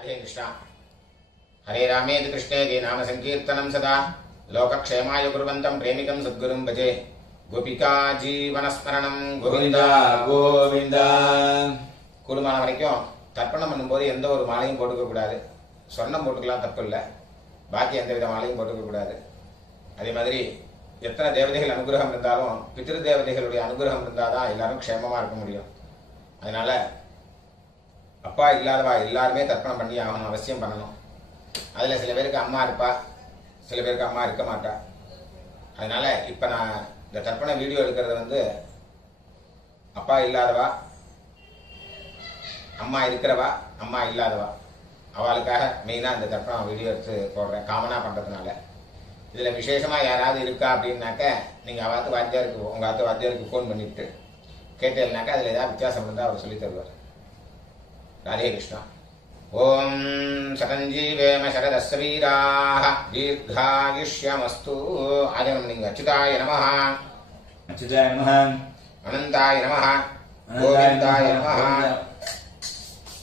राधे कृष्ण। हरे रामेति कृष्णेति नाम संकीर्तनं सदा लोकक्षेमाय कुर्वन्तं प्रेमिकं सद्गुरुं भजे। गोपिका जीवनस्मरणं गोविंदा गोविंदा। கூடுமான வரைக்கும் தர்ப்பணம் பண்ணும்போது எந்த ஒரு மாலையும் போட்டுக்க கூடாது. சொர்ணம் போட்டுக்கலாம், தப்பு இல்லை. பாக்கி எந்த வித மாலையும் போட்டுக்க கூடாது. அதே மாதிரி எத்தனை தேவதைகள் அனுகிரகம் இருந்தாலும் பித்ரு தேவதைகளுடைய அனுகிரகம் இருந்தால் தான் எல்லாரும் க்ஷேமமாக இருக்க முடியும். அதனால அப்பா இல்லாதவா எல்லாருமே தர்ப்பணம் பண்ணி ஆகணும், அவசியம் பண்ணணும். அதில் சில பேருக்கு அம்மா இருப்பா, சில பேருக்கு அம்மா இருக்க மாட்டா. அதனால இப்போ நான் இந்த தர்ப்பண வீடியோ எடுக்கிறது அப்பா இல்லாதவா, அம்மா இருக்கிறவா, அம்மா இல்லாதவா அவளுக்காக மெயினாக இந்த தர்ப்பணம் வீடியோ எடுத்து போடுறேன், காமனாக பண்ணுறதுனால. இதில் விசேஷமாக யாராவது இருக்கா அப்படின்னாக்க நீங்கள் அவாத்து வாத்தியாருக்கு, உங்கள் ஆத்து வாத்தியாருக்கு ஃபோன் பண்ணிவிட்டு கேட்டேன்னாக்கா அதில் ஏதாவது வித்தியாசம் இருந்தால் அவர் சொல்லி தருவார். ராதே கிருஷ்ணா. ஓம் சதஞ்சீவேம சரதஸ்ய வீராः தீர்காயுஷ்யமஸ்து. ஆஜனம் நீங்கள் அச்சுதாய நமः, அச்சுதாய நமः, அனந்தாய நமः, கோவிந்தாய நமः.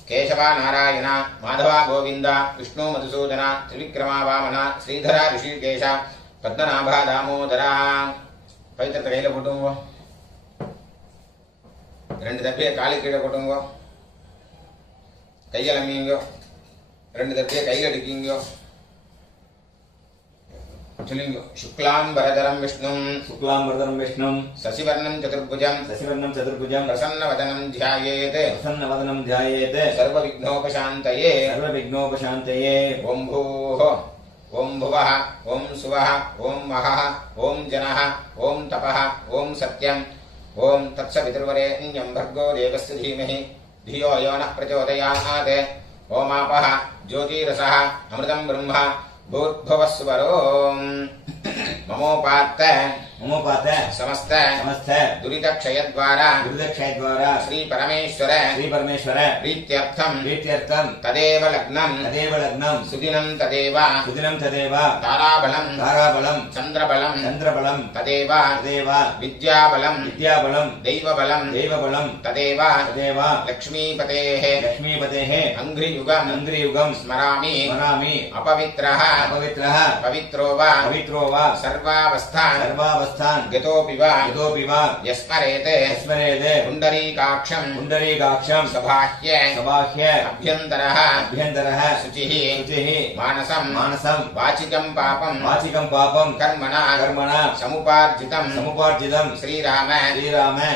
கேசவா நாராயண, மாதவா கோவிந்தா, விஷ்ணு மதுசூதனா, திரிவிக்ரமா வாமனா, ஸ்ரீதரா ரிஷிகேஷ, பத்மநாபா தாமோதரா. பவித்திரத்தை கையில் போட்டுங்க, 2 தப்பியை காலு கீழே போட்டுங்க, கையில் அம்மிங்க, 2 தப்பியை கையில் அடிக்கிங்க. சொல்லுங்க. சுக்லாம்பரதரம் விஷ்ணும், சுக்லாம்பரதரம் விஷ்ணும், சசிவர்ணம் சதுர்புஜம், சசிவர்ணம் சதுர்புஜம், பிரசன்னவதனம் த்யாயேத், பிரசன்னவதனம் த்யாயேத், சர்வவிக்னோபசாந்தயே, சர்வவிக்னோபசாந்தயே. ஓம் பூः, ஓம் புவः, ஓம் சுவः, ஓம் மகः, ஓம் ஜனः, ஓம் தபः, ஓம் சத்யம், ஓம் தத்சவிதுர்வரேண்யம் भर्गो देवस्य धीमहि धियो यो नः प्रचोदयात्. ओमापः ज्योतिरसः अमृतं ब्रह्म भूर्भुवः स्वरो. ममोपात्त समस्त दुरितक्षयद्वारा श्री परमेश्वर प्रीत्यर्थं तदेव लग्नं सुदिनं तदेव ताराबलं चन्द्रबलं तदेव विद्याबलं दैवबलं तदेव लक्ष्मीपतेः अङ्घ्रियुगं स्मरामि अपवित्रः पवित्रो वा सर्वावस्थान् गतोऽपि वा यस्मरेत् पुण्डरीकाक्षं सबाह्य अभ्यन्तरः शुचिः मानसं वाचिकं पापं कर्मणा समुपार्जितं श्रीराम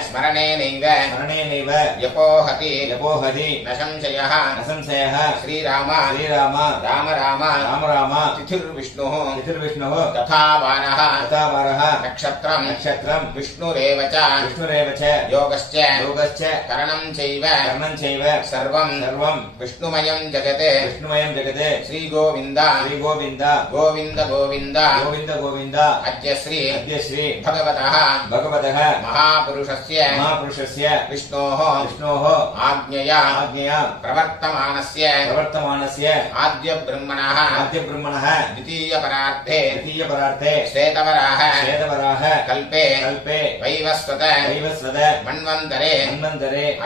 स्मरणेनैव यपोहति न संशयः श्रीराम राम तिथिर्विष्णुः तथा वारः नक्षत्रं विष्णुरेव च योगश्च करणं चैव सर्वं विष्णुमयं जगत् श्रीगोविन्द गोविन्द अद्य श्री भगवतः महापुरुषस्य विष्णोः आज्ञया प्रवर्तमानस्य आद्य ब्रह्मणः द्वितीयपरार्थे श्वेतवराह कल्पे वैवस्वत मन्वन्तरे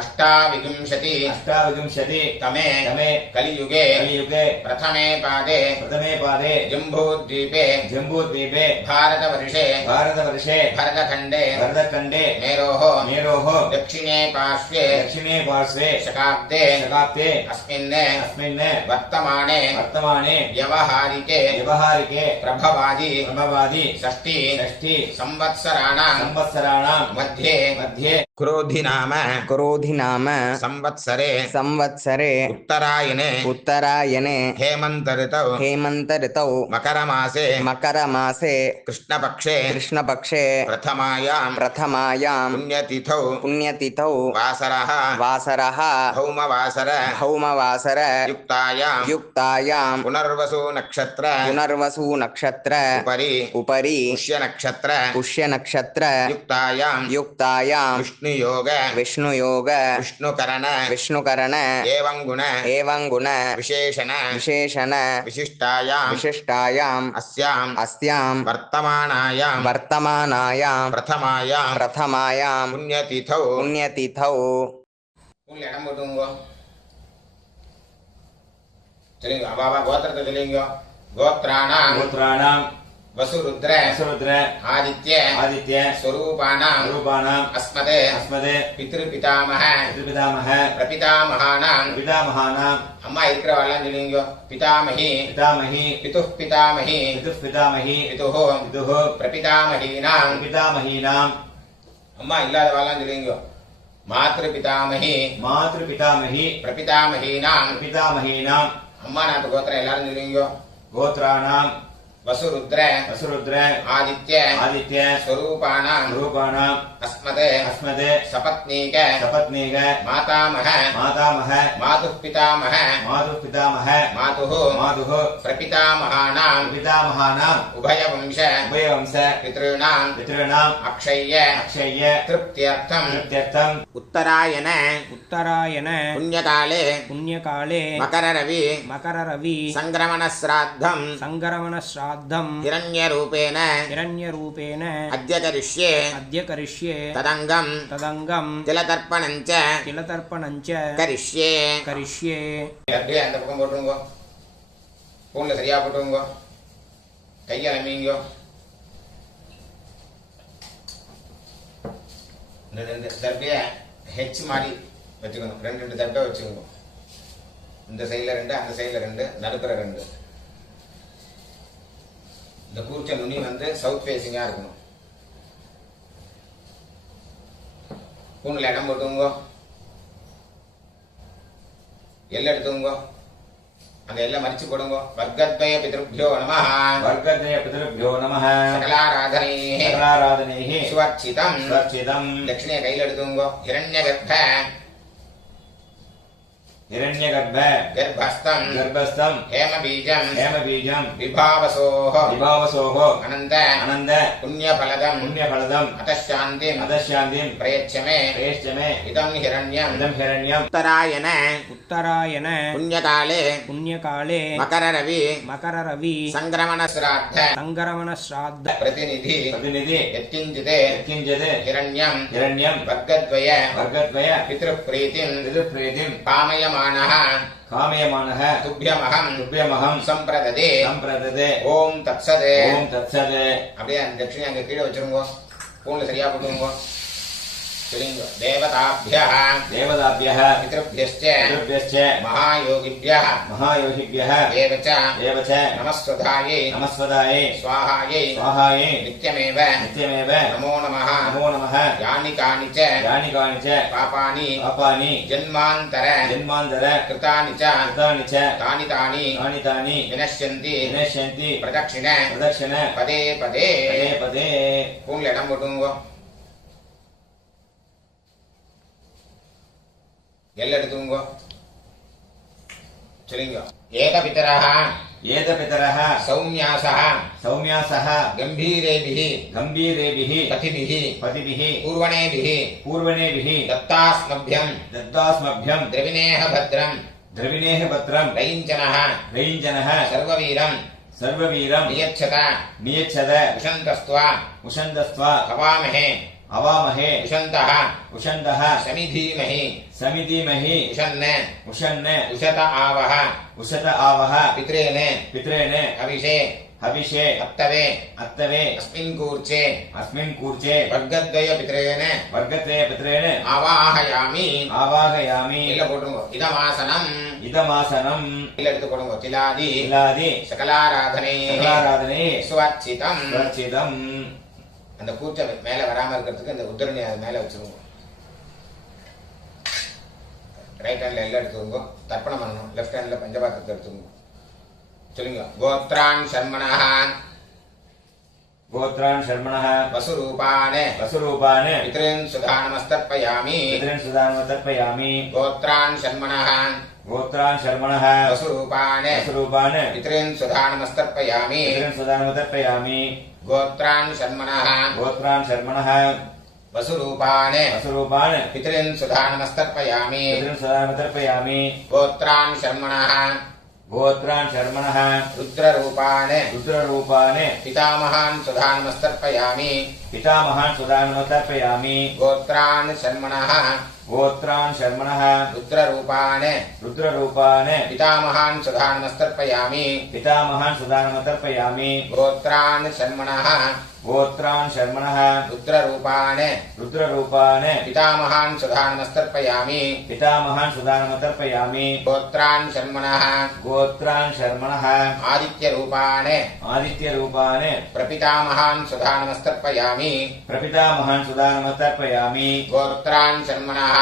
अष्टाविंशति तमे कलियुगे प्रथमे पादे जम्बूद्वीपे भारतवर्षे भरतखण्डे मेरोः दक्षिणे पार्श्वे शकाब्दे अस्मिन् वर्तमाने व्यवहारिके प्रभवादि षष्ठी संवत्सराणां मध्ये क्रोधि नाम संवत्सरे उत्तरायणे हेमन्त ऋतौ मकरमासे कृष्णपक्षे प्रथमायां पुण्यतिथौ वासरः भौमवासर युक्तायां पुनर्वसु नक्षत्र उपरि पुष्य नक्षत्र युक्तायां विष्णुयोग विष्णुकरण एवं गुण विशेषण विशिष्टायां अस्यां वर्तमानायां प्रथमायां पुण्यतिथौ சொல்லுங்க அவாவா கோத்திரத்தை சொல்லுங்க. கோத்ராணாம் गोत्राणाम् வசுருத்ர वसुरुद्र ஆதித்ய आदित्य ஸ்வரூபானாம் स्वरूपाणाम् அஸ்மதே अस्मदे பித்ருபிதாமஹ पितृपितामह பிரபிதாமகானாம். पितामहानाम् அம்மா இருக்கிறவாள்லாம் சொல்லுங்க. பிதாமகி पितामही பிதுः பிதாமகி पितुः पितामही பிதுः पितुः பிரபிதாமகீனாம். पितामहीनाम् அம்மா இல்லாதவாள்லாம் சொல்லுங்க. மாத்ரு பிதாமகி मातृपितामही பிரபிதாமகீனாம். पितामहीनाम् அம்மா நாட்டு கோத்திரம் எல்லாரும் சொல்லுங்க. गोत्राणाम् வசுருத்ர वसुरुद्र ஆதித்ய आदित्य ஸ்வரூபானாம் स्वरूपाणाम् அஸ்மதே अस्मदे சபத்னீக सपत्नीक மாதாமஹ मातामह மாதுः பிதாமஹ मातुः पितामह மாதுः मातुः பிரபிதாமகானாம். पितामहानाम् உபயவம்ச उभयवंश பித்ருணாம் पितॄणाम् அக்ஷய்ய अक्षय्य திருப்தியர்த்தம். कृत्यर्थम् உத்தராயண उत्तरायण புண்ணியகாலே पुण्यकाले மகரரவி मकररवि சங்கிரமணஸ்ராத்தம் सङ्गरमणश्राद्धम् हिरण्यरूपेण हिरण्यरूपेण अद्य करिष्ये अद्य करिष्ये तदङ्गम् तदङ्गम् तिलतर्पणञ्च तिलतर्पणम् च करिष्ये. करिष्ये அப்படியே அந்த பக்கம் போட்டுருங்கோ. பூன்ல சரியா போட்டுருங்கோ. கையை அலம்பிங்கோ. இந்த ரெண்டு தர்பைய ஹெச் மாதிரி வச்சுக்கணும். ரெண்டு தர்பை வச்சுக்கோங்க. இந்த சைடில் ரெண்டு, அந்த சைடில் ரெண்டு, நடுப்புற ரெண்டு. இந்த கூர்ச்ச நுனி வந்து சவுத் ஃபேஸிங்காக இருக்கணும். பூனில் இடம் போட்டுங்கோ. எல்லை எடுத்துங்கோ. அந்த எல்லை மறிச்சு போடுங்கோ. வர்க்கத்வய பிதృభ్యோ நமஹ. वर्गद्वय पितृभ्यो नमः. சகலாராதனைः सकलाराधनैः சுவர்ச்சிதம். सुरक्षितम् தட்சிணையை கையில் எடுத்துங்கோ. ஹிரண்யகர்ப்ப हिरण्यगर्भ கர்ப்பஸ்தம் गर्भस्थम् ஹேமபீஜம் हेमबीजम् விபாவசோஹ विभावसोः அனந்த अनन्द புண்ணியபலதம் पुण्यफलदम् அதசாந்திம் अधशान्तिम् பிரயச்சமே प्रेष्यमे இதம் ஹிரண்யம். इदम् हिरण्यम् உத்தராயண उत्तरायण புண்ணியகாலே पुण्यकाले மகரரவி मकररवि சங்கிரமணஸ்ராத்த सङ्गरमणश्राद्ध பிரதிநிதி प्रतिनिधि யத்கிஞ்சிதே यत्किञ्चित् ஹிரண்யம் हिरण्यम् வர்க்கத்வய वर्गद्वय பித்ருப்ரீதிம் पितृप्रीतिम् காமயமானः कामयमानः துப்யமகம் तुभ्यमहम् சம்பிரததே. सम्प्रददे ஓம் தத்சதே. ॐ तत्सत् அப்படியே அந்த தட்சிணை அங்க கீழே வச்சிருங்கோ. பூன்ல சரியா போட்டுருங்கோ. சரிங்க. தேவதாபியः देवताभ्यः பித்ருभ्யश्च पितृभ्यश्च மகாயோகிभ्यः महायोगिभ्यः एव च एव च நமஸ்வதாயை नमस्वदायै स्वाहायै स्वाहायै नित्यमेव नित्यमेव नमो नमः. नमो नमः. यानि कानि च यानि कानि च पापानि पापानि जन्मान्तर जन्मान्तर कृतानि च कृतानि च तानि तानि तानि तानि विनश्यन्ति विनश्यन्ति प्रदक्षिण प्रदक्षिण पदे पदे. पदे पदे பூன்ல இடம் போட்டுங்கோ. எல்லை எடுத்துங்கோ. சொல்லுங்க. ஏகபிதரः एतपितरः सौम्यासः सौम्यासः गम्भीरेभिः गम्भीरेभिः पथिभिः पतिभिः पूर्वणेभिः पूर्वणेभिः दत्तास्मभ्यं दत्तास्मभ्यम् द्रविणेह भद्रं द्रविणेः पत्रम् रैञ्जनः रैञ्जनः सर्ववीरं सर्ववीरम् नियच्छत नियच्छद उशन्तस्त्वा उषन्दस्त्वा हवामहे अवामहे उशन्तः उषन्दः समिधीमहि समिधीमहि उशन्न उषन्न उशत आवह उषत आवह पित्रेण पित्रेण हविषे हविषे अत्तवे अत्तवे अस्मिन् कूर्चे अस्मिन् कूर्चे वर्गद्वय पित्रेण वर्गत्रय पित्रेण आवाहयामि. आवाहयामि. இல்ல போடுங்க. இதமாசனம் இதமாசனம் இல்ல எடுத்து போடுங்க. திலாதி திலாதி சகலாராதனை சகலாராதனை சுவர்ச்சிதம். சுவர்ச்சிதம். அந்த கூச்ச மேல வராம இருக்கிறதுக்கு இந்த உத்தரணி அது மேல வச்சிருவோம். ரைட் ஹேண்ட்ல எல்லாம் எடுத்துக்கோங்க. தர்ப்பணம் பண்ணணும். லெஃப்ட் ஹேண்ட்ல பஞ்சபாத்திரத்தை எடுத்துக்கோங்க. சொல்லுங்க. கோத்ரான் சர்மணः गोत्रान् शर्मणः वसुरूपान् वसुरूपान् पितॄन् सुधानमस्तर्पयामि. पितॄन् सुदानमतर्पयामि. गोत्रान् शर्मणः गोत्रान् शर्मणः वसुरूपान् वसुरूपान् पितॄन् सुधानमस्तर्पयामि. पितॄन् सुदानमतर्पयामि. गोत्रान् शर्मणः गोत्रान् शर्मणः वसुरूपान् वसुरूपान् पितॄन् सुधानमस्तर्पयामि. पितॄन् सुदानमतर्पयामि. गोत्रान् शर्मणः गोत्रान् शर्मणः रुद्ररूपान् रुद्ररूपान् पितामहान् सुधानमस्तर्पयामि. पितामहान् सुदानमतर्पयामि. गोत्रान् शर्मणः गोत्रान् शर्मणः रुद्ररूपान् रुद्ररूपान् पितामहान् सुधानमस्तर्पयामि पितामहान् सुदानमतर्पयामि गोत्रान् शर्मणः गोत्रान् शर्मणः रुद्ररूपान् रुद्ररूपान् पितामहान् सुधानमस्तर्पयामि पितामहान् सुदानमतर्पयामि गोत्रान् शर्मणः गोत्रान् शर्मणः आदित्यरूपान् आदित्यरूपान् प्रपितामहान् सुधानमस्तर्पयामि प्रपितामहान् सुदानमतर्पयामि गोत्रान् शर्मणः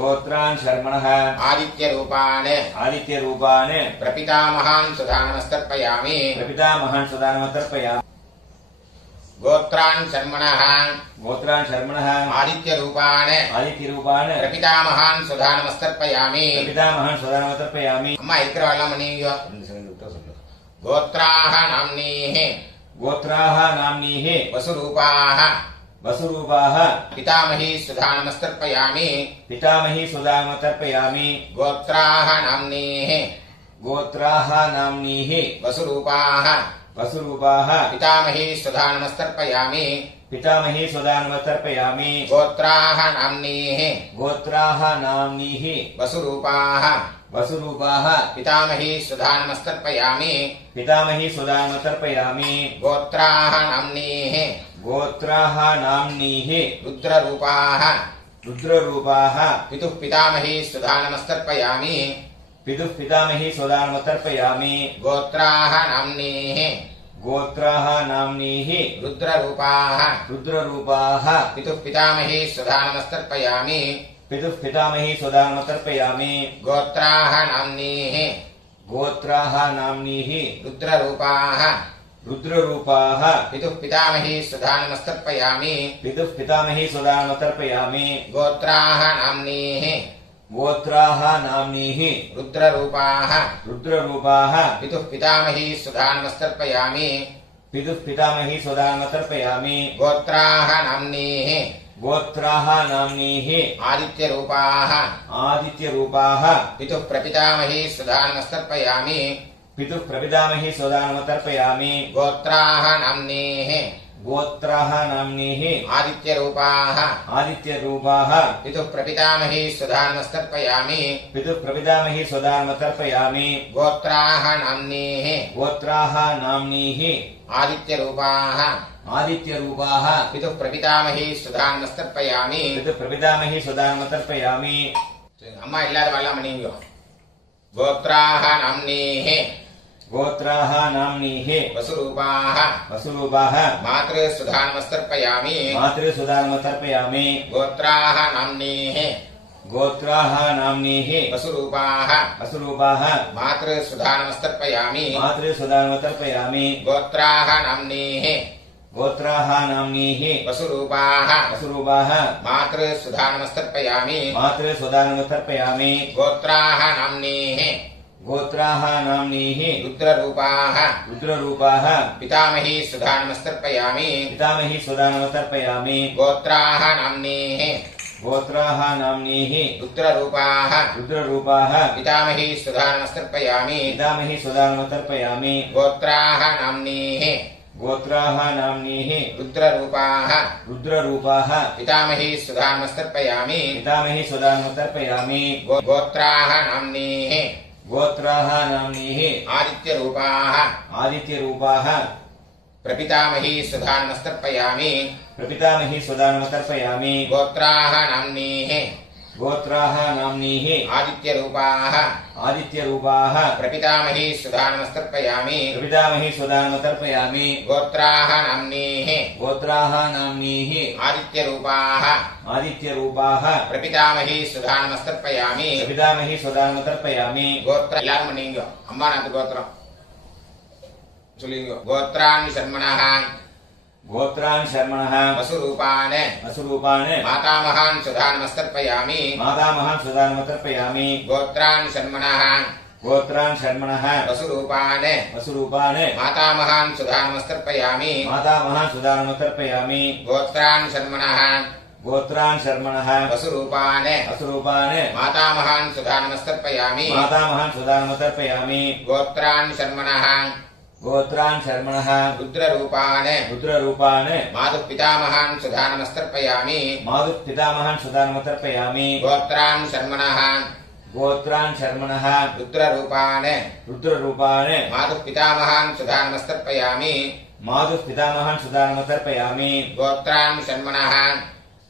गोत्रान् शर्मणः आदित्यरूपान् आदित्यरूपान् प्रपितामहान् सुधानमस्तर्पयामि प्रपितामहान् सुदानमतर्पयामि गोत्रान् शर्मणः गोत्रान् शर्मणः आदित्यरूपान् आदित्यरूपान् प्रपितामहान् सुधानमस्तर्पयामि प्रपितामहान् सुदानमतर्पयामि அம்மா இருக்கிறவெல்லாம் மணியோ गोत्राः नाम्नीः गोत्राः नाम्नीः वसुरूपाः वसुरूपाः पितामही सुधानमस्तर्पयामि पितामही सुदानमतर्पयामि गोत्राः नाम्नीः गोत्राः नाम्नीः वसुरूपाः वसुरूपाः पितामही सुधानमस्तर्पयामि पितामही सुदानमतर्पयामि गोत्राः नाम्नीः गोत्राः नाम्नीः वसुरूपाः वसुरूपाः पितामही सुधानमस्तर्पयामि पितामही सुदानमतर्पयामि गोत्राः नाम्नीः गोत्राः नाम्नीः रुद्ररूपाः रुद्ररूपाः पितुः पितामही सुधानमस्तर्पयामि पितुः पितामही सुदानमतर्पयामि गोत्राः नाम्नीः गोत्राः नाम्नीः रुद्ररूपाः रुद्ररूपाः पितुः पितामही सुधानमस्तर्पयामि पितुः पितामही सुदानमतर्पयामि गोत्राः नाम्नीः गोत्राः नाम्नीः रुद्ररूपाः रुद्ररूपाः पितुः पितामही सुधानमस्तर्पयामि पितुः पितामही सुदानमतर्पयामि गोत्राः नाम्नीः गोत्राः नाम्नीः रुद्ररूपाः रुद्ररूपाः पितुः पितामही सुधानमस्तर्पयामि पितुः पितामही सुदानमतर्पयामि गोत्राः नाम्नीः गोत्राः नाम्नीः आदित्यरूपाः आदित्यरूपाः पितुः प्रपितामही सुधानमस्तर्पयामि पितुः प्रपितामही सुदानमतर्पयामि गोत्राः नाम्नीः गोत्राः नाम्नीः आदित्यरूपाः आदित्यरूपाः पितुः प्रपितामही सुधानमस्तर्पयामि पितुः प्रपितामही सुदानमतर्पयामि गोत्राः नाम्नीः गोत्राः नाम्नीः आदित्यरूपाः आदित्यरूपाः पितुः प्रपितामही सुधानमस्तर्पयामि पितुः प्रपितामही सुदानमतर्पयामि அம்மா இல்லாத வரலாம் மணியோ गोत्राः नाम्नीः गोत्राः नाम्नीः वसुरूपाः वसुरूपाः मातृसुधानमस्तर्पयामि मातृसुदानमतर्पयामि गोत्राः नाम्नीः गोत्राः नाम्नीः वसुरूपाः वसुरूपाः मातृसुधानमस्तर्पयामि मातृसुदानमतर्पयामि गोत्राः नाम्नीः गोत्राः नाम्नीः वसुरूपाः वसुरूपाः मातृसुधानमस्तर्पयामि मातृसुदानमतर्पयामि गोत्राः नाम्नीः गोत्राः नाम्नीः रुद्ररूपाः रुद्ररूपाः पितामही सुधानमस्तर्पयामि पितामही सुदानमतर्पयामि गोत्राः नाम्नीः गोत्राः नाम्नीः रुद्ररूपाः रुद्ररूपाः पितामही सुधानमस्तर्पयामि पितामही सुदानमतर्पयामि गोत्राः नाम्नीः गोत्राः नाम्नीः रुद्ररूपाः रुद्ररूपाः पितामही सुधानमस्तर्पयामि पितामही सुदानमतर्पयामि गोत्राः नाम्नीः गोत्राः नाम्नीः आदित्यरूपाः आदित्यरूपाः प्रपितामही सुधानमस्तर्पयामि प्रपितामही सुदानमतर्पयामि गोत्राः नाम्नीः गोत्राः नाम्नीः आदित्यरूपाः आदित्यरूपाः प्रपितामही सुधानमस्तर्पयामि प्रपितामही सुदानमतर्पयामि गोत्राः नाम्नीः गोत्राः नाम्नीः आदित्यरूपाः आदित्यरूपाः प्रपितामही सुधानमस्तर्पयामि प्रपितामही सुदानमतर्पयामि गोत्र எல்லாரும் பண்ணீங்க அம்மா நாத்து கோத்திரம் சொல்லுங்க गोत्रान् शर्मणः गोत्रान् शर्मणः वसुरूपान् वसुरूपान् मातामहान् सुधानमस्तर्पयामि मातामहान् सुदानमतर्पयामि गोत्रान् शर्मणः गोत्रान् शर्मणः वसुरूपान् वसुरूपान् मातामहान् सुधानमस्तर्पयामि मातामहान् सुदानमतर्पयामि गोत्रान् शर्मणः गोत्रान् शर्मणः वसुरूपान् वसुरूपान् मातामहान् सुधानमस्तर्पयामि मातामहान् सुदानमतर्पयामि गोत्रान् शर्मणः गोत्रान् शर्मणः रुद्ररूपान् रुद्ररूपान् मातुः पितामहान् सुधा नमस्तर्पयामि मातुः पितामहान् सुदानमतर्पयामि गोत्रान् शर्मणः गोत्रान् शर्मणः रुद्ररूपान् रुद्ररूपान् मातुः पितामहान् सुधा नमस्तर्पयामि मातुः पितामहान् सुदानमतर्पयामि गोत्रान् शर्मणः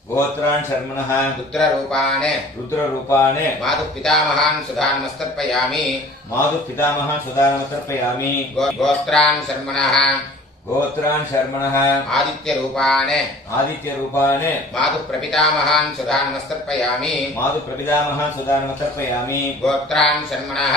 गोत्रान् शर्मणः रुद्ररूपान् रुद्ररूपान् मातुः पितामहान् सुधा नमस्तर्पयामि मातुः पितामहान् सुदानमतर्पयामि गोत्रान् शर्मणः गोत्रान् शर्मणः आदित्यरूपान् आदित्यरूपान् मातुः प्रपितामहान् सुधा नमस्तर्पयामि मातुः प्रपितामहान् सुदानमतर्पयामि गोत्रान् शर्मणः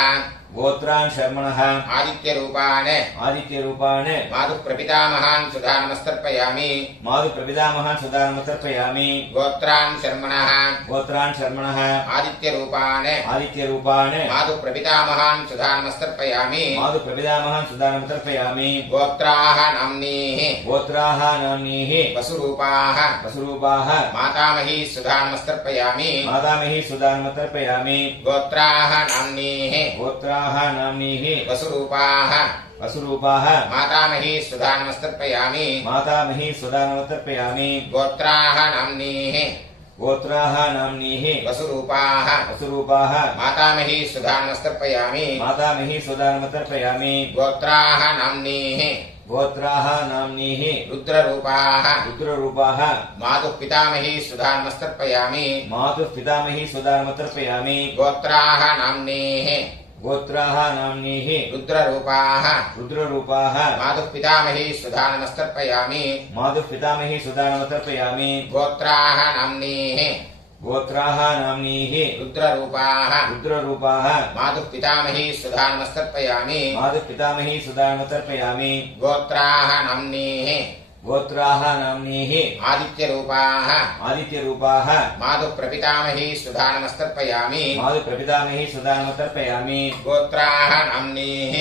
गोत्रान् शर्मणः आदित्यरूपान् आदित्यरूपान् मातुः प्रपितामहान् सुधा नमस्तर्पयामि मातुः प्रपितामहान् सुदानमतर्पयामि गोत्रान् शर्मणः गोत्रान् शर्मणः आदित्यरूपान् आदित्यरूपान् मातुः प्रपितामहान् सुधा नमस्तर्पयामि मातुः प्रपितामहान् सुदानमतर्पयामि गोत्राः नाम्नीः गोत्राः नाम्नीः वसुरूपाः वसुरूपाः मातामही सुधा नमस्तर्पयामि मातामही सुदानमतर्पयामि गोत्राः नाम्नीः गोत्राः नाम्नीः वसुरूपाः वसुरूपाः मातामही सुधा नमस्तर्पयामि मातामही सुदानमतर्पयामि गोत्राः नाम्नीः गोत्राः नाम्नीः वसुरूपाः वसुरूपाः मातामही सुधा नमस्तर्पयामि मातामही सुदानमतर्पयामि गोत्राः नाम्नीः गोत्राः नाम्नीः रुद्ररूपाः रुद्ररूपाः मातुः पितामही सुधा नमस्तर्पयामि मातुः पितामही सुदानमतर्पयामि गोत्राः नाम्नीः गोत्राः नाम्नीः रुद्ररूपाः रुद्ररूपाः मातुः पितामही सुधा नमस्तर्पयामि मातुः पितामही सुदानमतर्पयामि गोत्राः नाम्नीः गोत्राः नाम्नीः रुद्ररूपाः रुद्ररूपाः मातुः पितामही सुधा नमस्तर्पयामि मातुः पितामही सुदानमतर्पयामि गोत्राः नाम्नीः गोत्राः नाम्नीः आदित्यरूपाः आदित्यरूपाः मातुः प्रपितामही सुधा नमस्तर्पयामि मातुः प्रपितामही सुदानमतर्पयामि गोत्राः नाम्नीः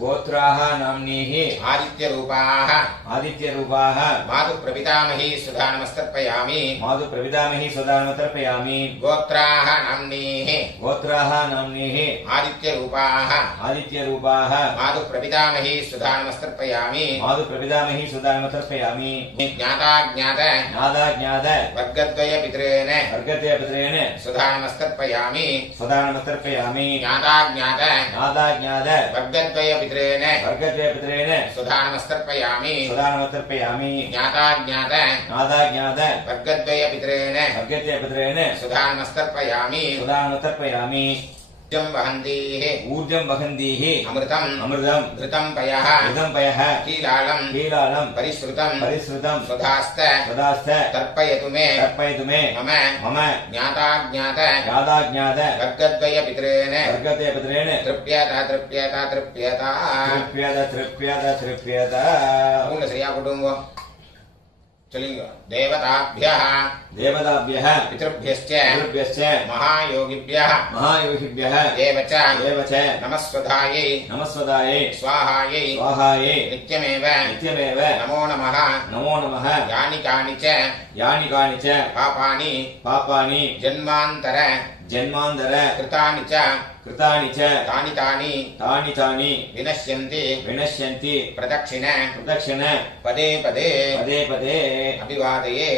गोत्राः नाम्नीः आदित्यरूपाः आदित्यरूपाः मातुः प्रपितामही सुधा नमस्तर्पयामि मातुः प्रपितामही सुदानमतर्पयामि गोत्राः नाम्नीः गोत्राः नाम्नीः आदित्यरूपाः आदित्यरूपाः मातुः प्रपितामही सुधा नमस्तर्पयामि मातुः प्रपितामही सुदानमतर्पयामि ज्ञाताज्ञात ज्ञाताज्ञात वर्गद्वय पितॄन् वर्गद्वयपुत्रेण सुधा नमस्तर्पयामि सुदानमतर्पयामि ज्ञाताज्ञात ज्ञाताज्ञात वर्गद्वय पितॄन् वर्गद्वयपुत्रेण सुधा नमस्तर्पयामि सुदानमतर्पयामि ज्ञाताज्ञात ज्ञाताज्ञात वर्गद्वय पितॄन् वर्गद्वयपुत्रेण सुधा नमस्तर्पयामि सुदानमतर्पयामि ऊर्जं वहन्तीः ऊर्जं वहन्तीः अमृतम् अमृतम् घृतं पयः घृतं पयः कीलालं कीलालं परिश्रुतं परिश्रुतं सुधास्त सदास्थ तर्पयतु मे तर्पयतु मे मम मम ज्ञाताज्ञात ज्ञाताज्ञात वर्गद्वय पितॄन् वर्गद्वयपुत्रेण तृप्यत तृप्यत तृप्यत तृप्यत तृप्यत तृप्यत पूर्ण श्रिया कुटुम्बो चलिंग देवताभ्यः देवताभ्यः पितृभ्यश्च पितृभ्यश्च महायोगिभ्यः महायोगिभ्यः एव च नमस्वधायै नमस्वधायै स्वाहायै स्वाहायै नित्यमेव नित्यमेव नमो नमः यानि कानि च पापानि जन्मान्तर कृतानि च तानि तानि विनश्यन्ति प्रदक्षिण पदे पदे अभिवादये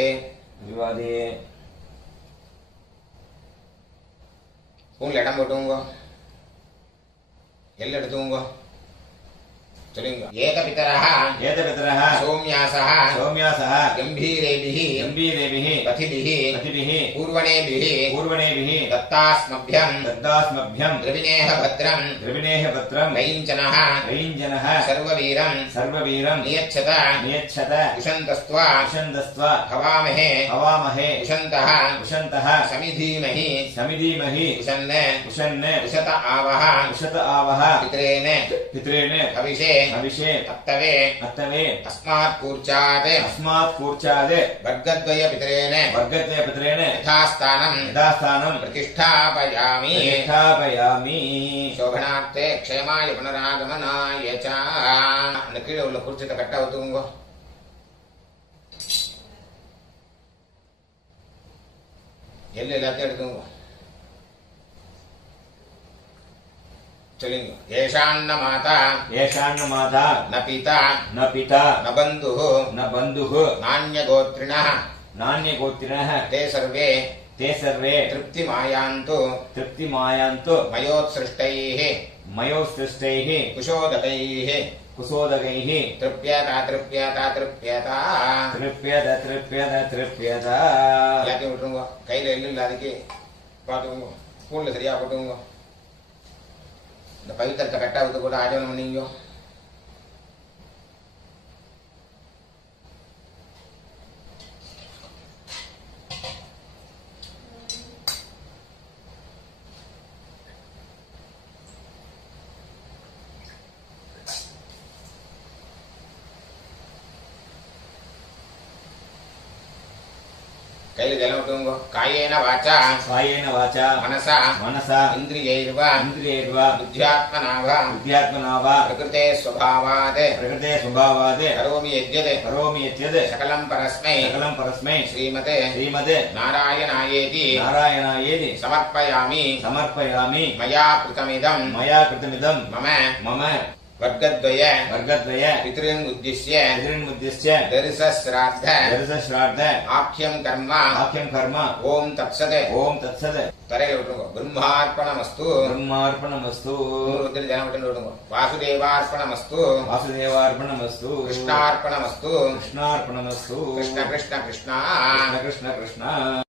உங்களை இடம் போட்டுங்க எல்லாம் எடுத்துங்க சொல்லுங்க ஏகபிதரः சௌம்யாசः கம்பீரேபிः பதிபிः பூர்வணேபிः दत्तास्मभ्यं द्रविणेह भद्रं वैञ्जनः सर्ववीरं नियच्छत उशन्तस्त्वा हवामहे उशन्तः समिधीमहि उशन् उशत आवः पितरेण हविषे अत्तवे अस्मात् कूर्चात् वर्गद्वय पितरेण यथास्थानं प्रतिष्ठापयामि शोभनार्थे क्षेमाय पुनरागमनाय च அந்த கீழே உள்ள குறிச்சத்தை கட்ட ஊத்துங்க எல்லாத்தையும் எடுத்துங்க சொல்லுங்க. ஏஷான்ன மாதா ஏஷான்ன மாதா ந பிதா ந பிதா ந பந்துः ந பந்துः நான்யகோத்ரிணः நான்யகோத்திரः ते सर्वे ते सर्वे तृप्तिमायान्तु तृप्तिमायान्तु मयोत्सृष्टैः मयोसृष्टैः कुशोदकैः कुशोदकैः तृप्यता तृप्यता तृप्यता तृप्यत तृप्यत तृप्यत எல்லாத்தையும் விட்டுருங்க. கையில எள்ளு இல்லாதக்கு பார்த்துக்கோங்க. ஸ்பூன்ல சரியா போட்டுங்க. இந்த பவித்திரத்தை கட்டாவுக்கு கூட ஆஜவனம் பண்ணீங்க. கையில ஜலம் விட்டுங்க. காயேன வாச்சா कायेन वाचा मनसा मनसा इन्द्रियैर्व इन्द्रियैर्वा बुद्ध्यात्मना वा बुद्ध्यात्मना वा प्रकृते स्वभावात् प्रकृते स्वभावात् करोमि यद्यत् करोमि यद्यत् सकलं परस्मै सकलं परस्मै श्रीमते श्रीमते नारायणायेति नारायणायेति समर्पयामि समर्पयामि मया कृतमिदं मया कृतमिदं मम मम वर्गद्वय वर्गद्वय पितॄन् उद्दिश्य पितॄन्मुद्दिश्य दर्शश्राद्ध दर्शश्राद्ध आख्यं कर्म आख्यं कर्म ओम तत्सत् ओम तत्सत् तरेल विட்டுருங்க. ब्रह्मार्पणमस्तु ब्रह्मार्पणमस्तु ஜனம் விட்டுருங்க. वासुदेवार्पणमस्तु वासुदेवार्पणमस्तु कृष्णार्पणमस्तु कृष्णार्पणमस्तु कृष्ण कृष्ण कृष्ण कृष्ण कृष्ण कृष्ण